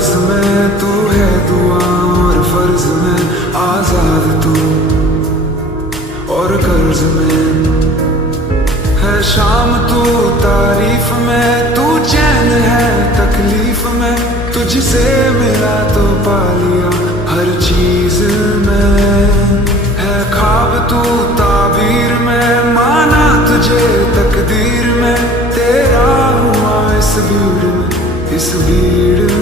लफ्ज में तू है दुआ और फर्ज में आजाद तू, और कर्ज में है शाम तू तारीफ में, तू चैन है तकलीफ में, तुझसे मिला तो पा लिया हर चीज में। है ख्वाब तू ताबीर में, माना तुझे तकदीर में, तेरा हुआ इस भीड़ में, इस भीड़